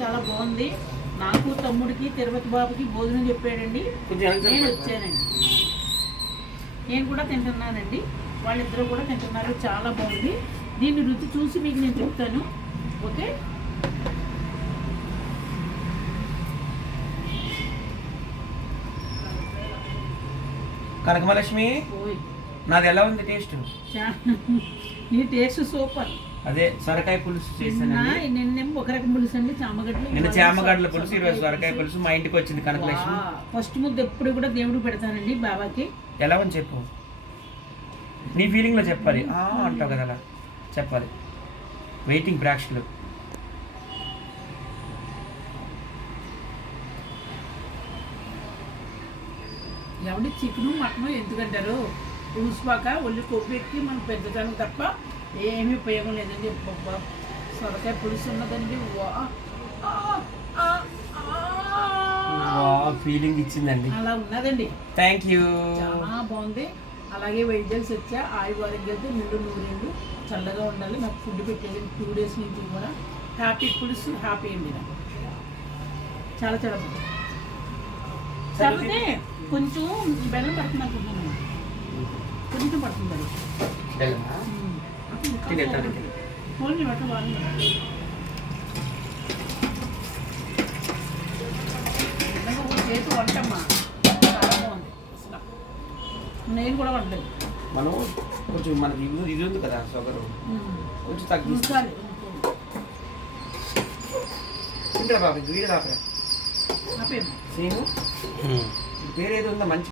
చాలా బాగుంది. నాకు తమ్ముడికి తిరుపతి బాబుకి భోజనం చెప్పాడండి, నేను వచ్చానండి. నేను కూడా తింటున్నానండి, వాళ్ళిద్దరూ కూడా తింటున్నారు. చాలా బాగుంది. దీన్ని రుచి చూసి మీకు నేను చెప్తాను. ఓకే, కనకమలక్ష్మి, నాది ఎలా ఉంది టేస్ట్? ఈ టేస్ట్ సూపర్. అదే సొరకాయ పులుసు చేశాను. నిన్న ఒక రకం పులుసు అండి, చామగడ్డలు. నిన్న చామగడ్డల పులుసు, ఈరోజు సొరకాయ పులుసు. మా ఇంటికి వచ్చింది కనకలక్ష్మి. ఫస్ట్ ముద్ద ఎప్పుడు కూడా దేవుడు పెడతానండి బాబాకి. ఎలా ఉంది చెప్పు, నీ ఫీలింగ్ లో చెప్పాలి. అంటావు కదా, అలా చెప్పాలి. వెయిటింగ్ ప్రేక్షకులు. ఎవడి చికెను మటను ఎందుకంటారు? ఊసిపాక ఒళ్ళు కొబ్బెక్కి మనం పెద్దదానికి తప్ప ఏమీ ఉపయోగం లేదండి. సొరకాయ పులుసు ఉన్నదండి. ఫీలింగ్ ఇచ్చిందండి, అలా ఉన్నదండి. థ్యాంక్ యూ, చాలా బాగుంది. అలాగే వైద్యాలు వచ్చా ఆయువు ఆరోగ్యాలతో నిండు నూరేళ్ళు చల్లగా ఉండాలి. నాకు ఫుడ్ పెట్టేది 2 days నుంచి కూడా. హ్యాపీ పులుసు, హ్యాపీ అండి. నాకు చాలా చాలా బాగుంది. కాకపోతే కొంచెం బెల్లం పడుతుంది అనుకుంటున్నాను, కొంచెం పడుతుంది అది. ఫోన్ బట్ట బాగుంది. చేతి వంటమ్మా చాలా బాగుంది. అసలు నేను కూడా వండలేదు. మనం కొంచెం మనకి ఇది ఉంది కదా షుగర్, కొంచెం తగ్గించాలి. తింటా బాబు, వీడు రాపే సేమ్ పేరు ఏదో ఉందా మంచి